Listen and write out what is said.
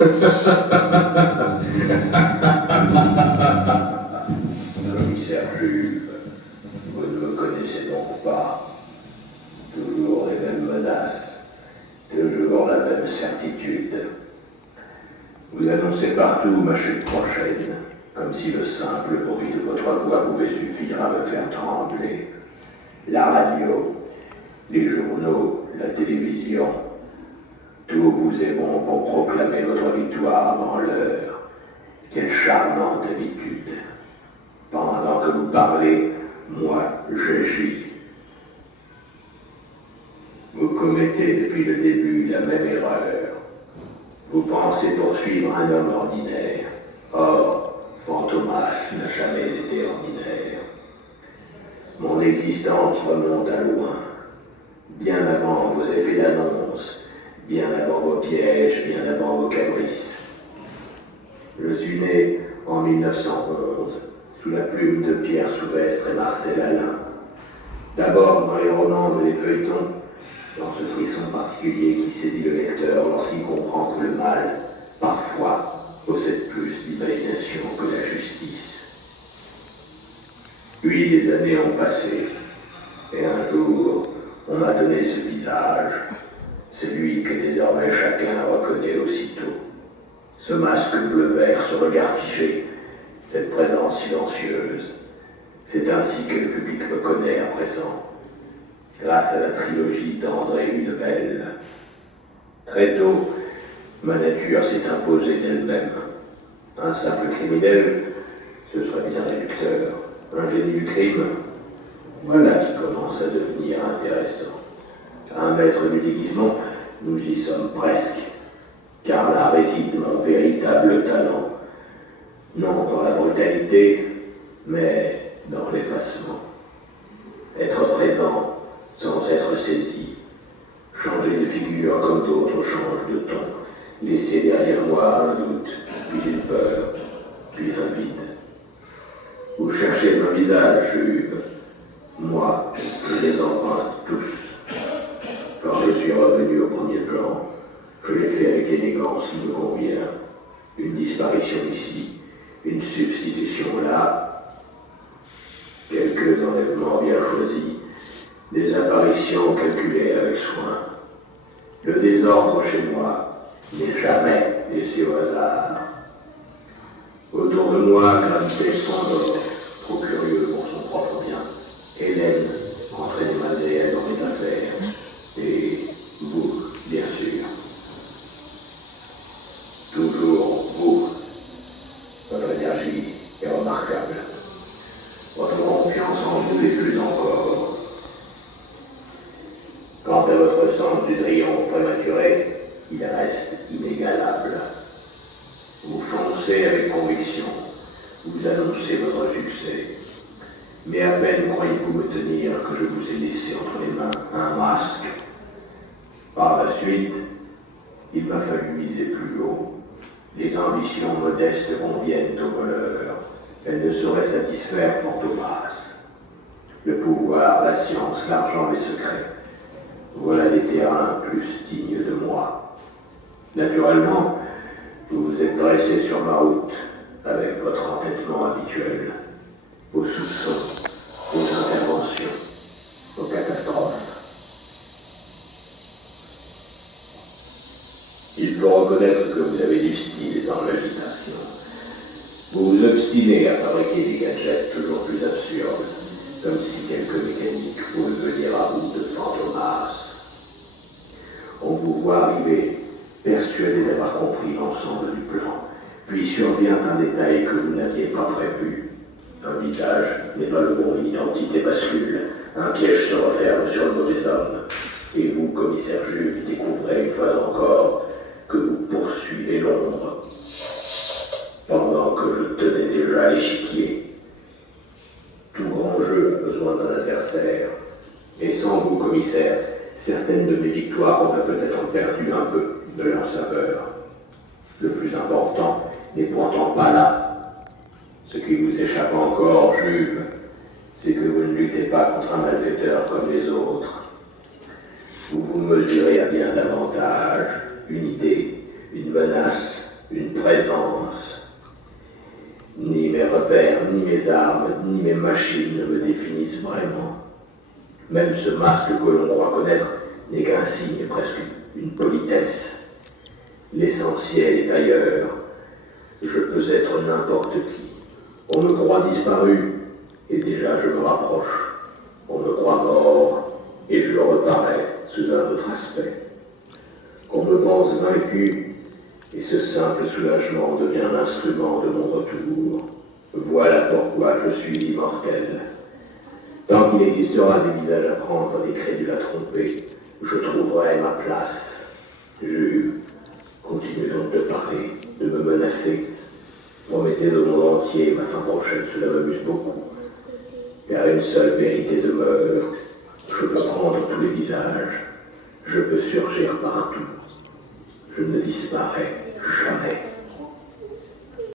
Commissaire Juve, vous ne me connaissez donc pas. Toujours les mêmes menaces, toujours la même certitude. Vous annoncez partout ma chute prochaine, comme si le simple bruit de votre voix pouvait suffire à me faire trembler. La radio, les journaux, la télévision, tout vous est bon pour proclamer votre victoire avant l'heure. Quelle charmante habitude. Pendant que vous parlez, moi, j'agis. Vous commettez depuis le début la même erreur. Vous pensez poursuivre un homme ordinaire. Or, Fantomas n'a jamais été ordinaire. Mon existence remonte à loin. Bien avant vos effets d'annonce, bien avant vos pièges, bien avant vos caprices. Je suis né en 1911, sous la plume de Pierre Souvestre et Marcel Alain. D'abord dans les romans et les feuilletons, dans ce frisson particulier qui saisit le lecteur lorsqu'il comprend que le mal, parfois, possède plus d'imagination que la justice. Puis les années ont passé, et un jour, on m'a donné ce visage, celui que désormais chacun reconnaît aussitôt. Ce masque bleu-vert, ce regard figé, cette présence silencieuse, c'est ainsi que le public me connaît à présent. Grâce à la trilogie d'André Hunebelle. Très tôt, ma nature s'est imposée d'elle-même. Un simple criminel, ce serait bien réducteur. Un génie du crime, voilà qui commence à devenir intéressant. Un maître du déguisement, nous y sommes presque, car là réside mon véritable talent. Non dans la brutalité, mais dans l'effacement. Être présent sans être saisi, changer de figure comme d'autres changent de ton, laisser derrière moi un doute, puis une peur, puis un vide. Vous cherchez un visage, Juve, moi, je les emprunte tous. Quand je suis revenu au premier plan, je l'ai fait avec l'élégance qui me convient. Une disparition ici, une substitution là, quelques enlèvements bien choisis, des apparitions calculées avec soin. Le désordre chez moi n'est jamais laissé au hasard. Autour de moi gravitait Pandore, trop curieux pour son propre bien. Hélène, entraînée malgré dans mes affaires. Et vous, bien sûr. Toujours vous. Votre énergie est remarquable. Votre confiance en vous est plus encore. Quant à votre sens du triomphe prématuré, il reste inégalable. Vous foncez avec conviction, vous annoncez votre succès. Mais à peine croyez-vous me tenir que je vous ai laissé entre les mains un masque. Par la suite, il m'a fallu miser plus haut. Les ambitions modestes conviennent aux voleurs. Elles ne sauraient satisfaire Fantomas. Le pouvoir, la science, l'argent, les secrets. Voilà des terrains plus dignes de moi. Naturellement, vous vous êtes dressé sur ma route avec votre entêtement habituel, vos soupçons, vos interventions, vos catastrophes. Il faut reconnaître que vous avez du style dans l'agitation. Vous vous obstinez à fabriquer des gadgets toujours plus absurdes, comme si quelques mécaniques pouvaient venir à bout de Fantomas. On vous voit arriver, persuadé d'avoir compris l'ensemble du plan. Puis survient un détail que vous n'aviez pas prévu. Un visage n'est pas le bon, une identité bascule. Un piège se referme sur le mauvais homme. Et vous, commissaire Juve, découvrez une fois encore que vous poursuivez l'ombre. Pendant que je tenais déjà l'échiquier. Tout grand jeu a besoin d'un adversaire. Et sans vous, commissaire, certaines de mes victoires auraient peut-être perdu un peu de leur saveur. Le plus important n'est pourtant pas là. Ce qui vous échappe encore, Juve, c'est que vous ne luttez pas contre un malfaiteur comme les autres. Vous vous mesurez à bien davantage, une idée, une menace, une présence. Ni mes repères, ni mes armes, ni mes machines ne me définissent vraiment. Même ce masque que l'on croit connaître n'est qu'un signe, presque une politesse. L'essentiel est ailleurs. Je peux être n'importe qui. On me croit disparu, et déjà je me rapproche. On me croit mort, et je reparais sous un autre aspect. On me pense vaincu, et ce simple soulagement devient l'instrument de mon retour. Voilà pourquoi je suis immortel. Tant qu'il existera des visages à prendre, des crédules à tromper, je trouverai ma place. Jules, continue donc de parler, de me menacer. Promettez au monde entier ma fin prochaine, cela m'amuse beaucoup. Car une seule vérité demeure. Je peux prendre tous les visages. Je peux surgir partout. Je ne disparais jamais.